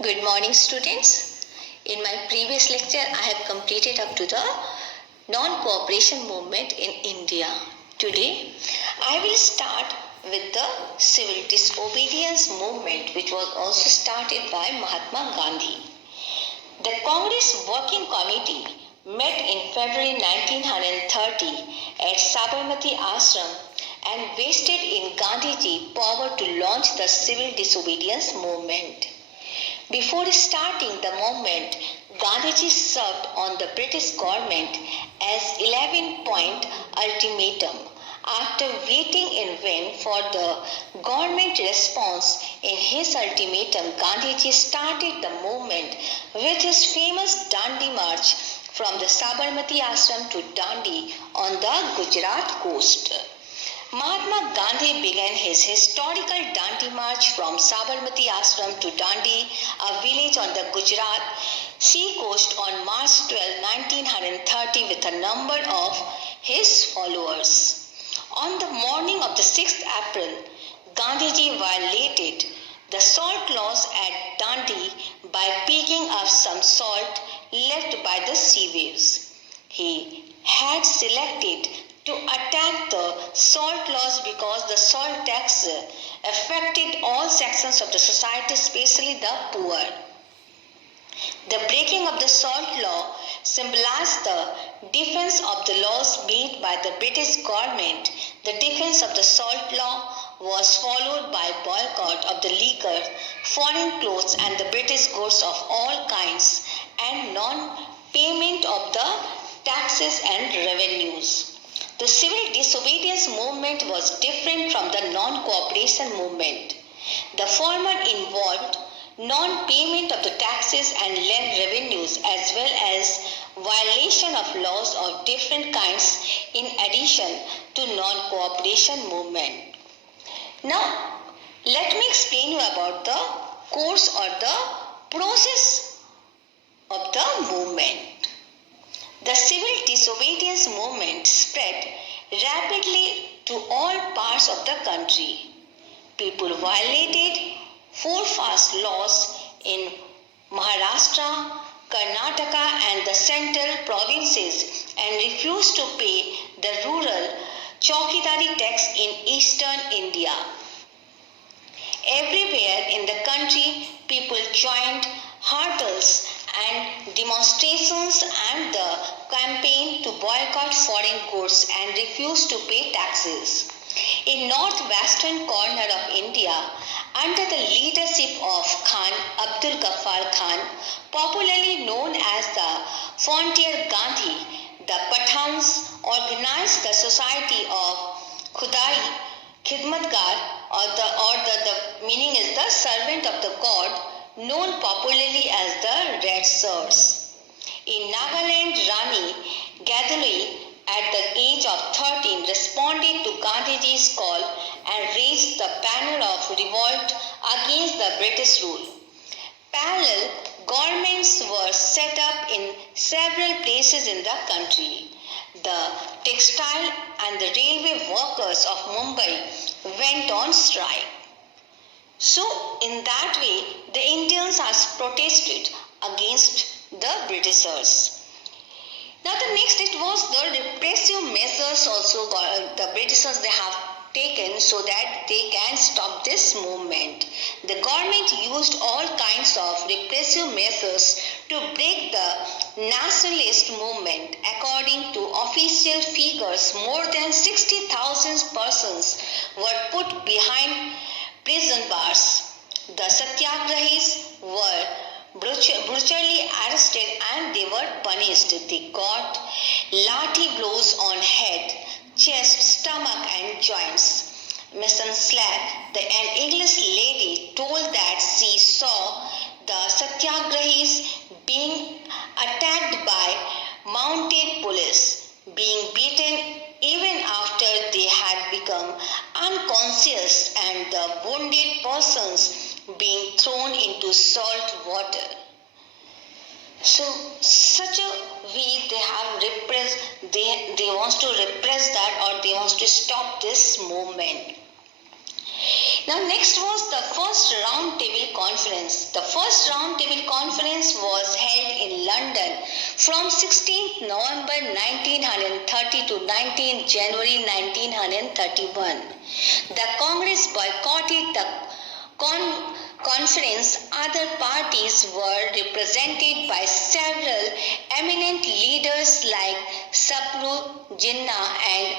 Good morning, students. In my previous lecture, I have completed up to the non-cooperation movement in India. Today, I will start with the civil disobedience movement, which was also started by Mahatma Gandhi. The Congress Working Committee met in February 1930 at Sabarmati Ashram and vested in Gandhiji power to launch the civil disobedience movement. Before starting the movement, Gandhiji served on the British government as 11-point ultimatum. After waiting in vain for the government response in his ultimatum, Gandhiji started the movement with his famous Dandi March from the Sabarmati Ashram to Dandi on the Gujarat coast. Mahatma Gandhi began his historical Dandi March from Sabarmati Ashram to Dandi, a village on the Gujarat sea coast on March 12, 1930 with a number of his followers. On the morning of the 6th April, Gandhiji violated the salt laws at Dandi by picking up some salt left by the sea waves. He had selected to attack the salt laws because the salt tax affected all sections of the society, especially the poor. The breaking of the salt law symbolized the defense of the laws made by the British government. The defense of the salt law was followed by boycott of the liquor, foreign clothes and the British goods of all kinds and non-payment of the taxes and revenues. The civil disobedience movement was different from the non-cooperation movement. The former involved non-payment of the taxes and land revenues as well as violation of laws of different kinds in addition to non-cooperation movement. Now, let me explain you about the course or the process of the movement. The civil disobedience movement spread rapidly to all parts of the country. People violated four fast laws in Maharashtra, Karnataka and the central provinces and refused to pay the rural Chowkidari tax in eastern India. Everywhere in the country, people joined hurdles and demonstrations and the campaign to boycott foreign goods and refuse to pay taxes. In northwestern corner of India, under the leadership of Khan Abdul Ghaffar Khan, popularly known as the Frontier Gandhi, the Pathans organized the society of Khudai Khidmatgar the meaning is the servant of the god, known popularly as the Red Shirts. In Nagaland, Rani Gadolui at the age of 13 responded to Gandhiji's call and raised the banner of revolt against the British rule. Parallel governments were set up in several places in the country. The textile and the railway workers of Mumbai went on strike. So, in that way, the Indians have protested against the Britishers. Now, the next it was the repressive measures also the Britishers they have taken so that they can stop this movement. The government used all kinds of repressive measures to break the nationalist movement. According to official figures, more than 60,000 persons were put behind prison bars. The satyagrahis were brutally arrested and they were punished. They got lathi blows on head, chest, stomach and joints. Mrs. Slack, an English lady, told that she saw the satyagrahis being attacked by mounted police, being beaten even after they had become unconscious and the wounded persons being thrown into salt water. So such a way they have repressed, they want to repress that or they want to stop this movement. Now next was the first round table conference. The first round table conference was held in London from 16th November 1930 to 19th January 1931. The Congress boycotted the conference. Other parties were represented by several eminent leaders like Sabru Jinnah and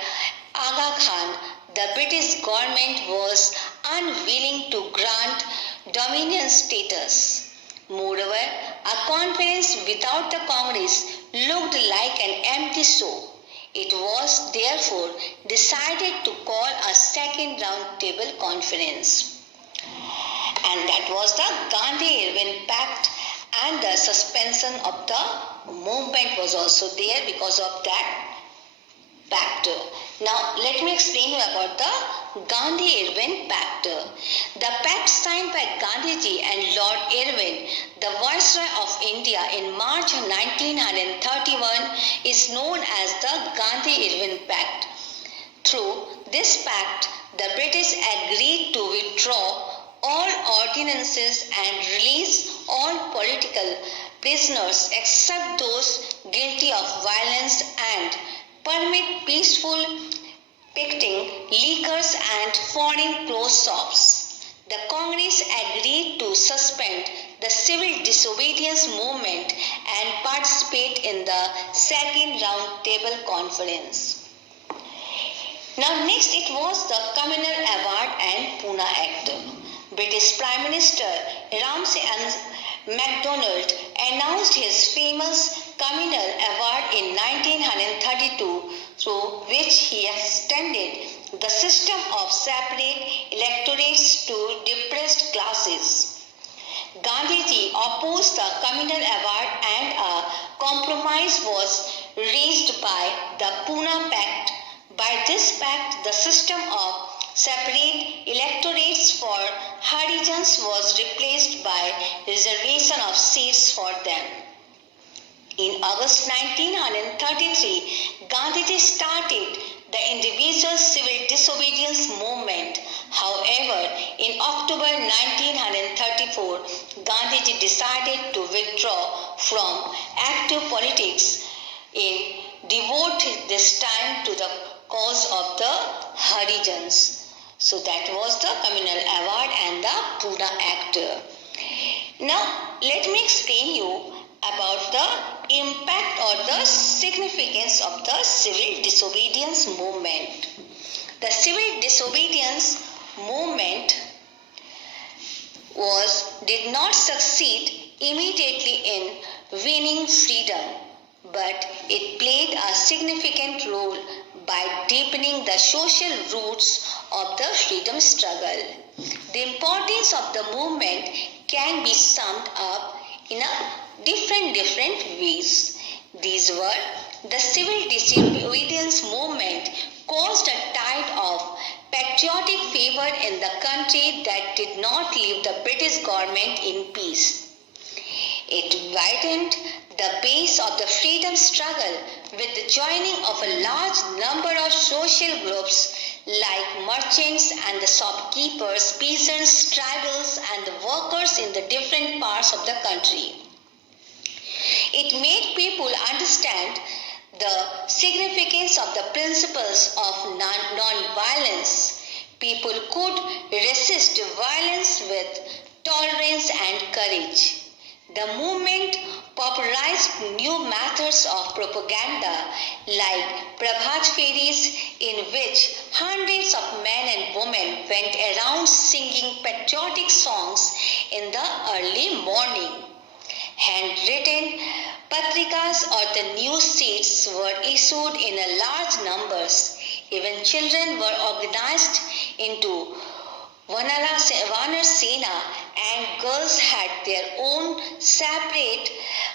Aga Khan. The British government was unwilling to grant dominion status. Moreover, a conference without the Congress looked like an empty show. It was therefore decided to call a second round table conference. And that was the Gandhi-Irwin Pact, and the suspension of the movement was also there because of that pact. Now let me explain you about the Gandhi-Irwin Pact. The pact signed by Gandhiji and Lord Irwin, the Viceroy of India, in March 1931 is known as the Gandhi-Irwin Pact. Through this pact, the British agreed to withdraw all ordinances and release all political prisoners except those guilty of violence, and permit peaceful picketing, liquors and foreign clothes shops. The Congress agreed to suspend the civil disobedience movement and participate in the second round table conference. Now next it was the Communal Award and Pune Act. British Prime Minister Ramsay MacDonald announced his famous Communal Award in 1932, through which he extended the system of separate electorates to depressed classes. Gandhiji opposed the Communal Award, and a compromise was reached by the Pune Pact. By this pact, the system of separate electorates for Harijans was replaced by reservation of seats for them. In August 1933, Gandhiji started the individual civil disobedience movement. However, in October 1934, Gandhiji decided to withdraw from active politics and devote this time to the cause of the Harijans. So that was the Communal Award and the Pune Act. Now let me explain you about the impact or the significance of the civil disobedience movement. The civil disobedience movement did not succeed immediately in winning freedom, but it played a significant role by deepening the social roots of the freedom struggle. The importance of the movement can be summed up in different ways. These were: the civil disobedience movement caused a tide of patriotic fervor in the country that did not leave the British government in peace. It widened the base of the freedom struggle with the joining of a large number of social groups like merchants and the shopkeepers, peasants, tribals and the workers in the different parts of the country. It made people understand the significance of the principles of non-violence. People could resist violence with tolerance and courage. The movement popularized new methods of propaganda like Prabhat Feris, in which hundreds of men and women went around singing patriotic songs in the early morning. Handwritten patrikas or the news sheets were issued in large numbers. Even children were organized into Vanar Sena, and girls had their own separate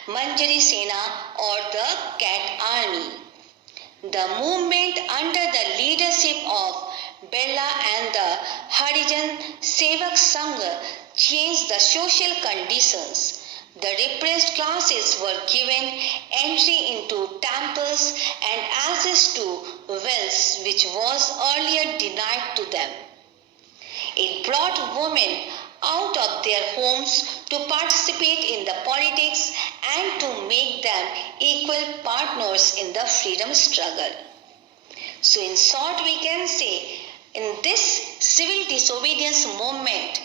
Manjari Sena or the Cat Army. The movement under the leadership of Birla and the Harijan Sevak Sangh changed the social conditions. The repressed classes were given entry into temples and access to wells which was earlier denied to them. It brought women out of their homes to participate in the politics and to make them equal partners in the freedom struggle. So in short we can say, in this civil disobedience movement,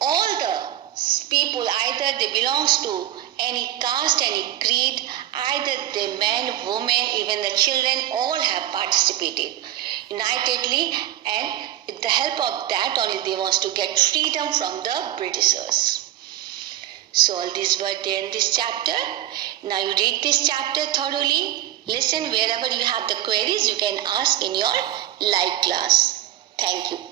all the people, either they belongs to any caste, any creed, either they men, women, even the children, all have participated unitedly, and with the help of that only they want to get freedom from the Britishers. So all these were there in this chapter. Now you read this chapter thoroughly. Listen, wherever you have the queries, you can ask in your live class. Thank you.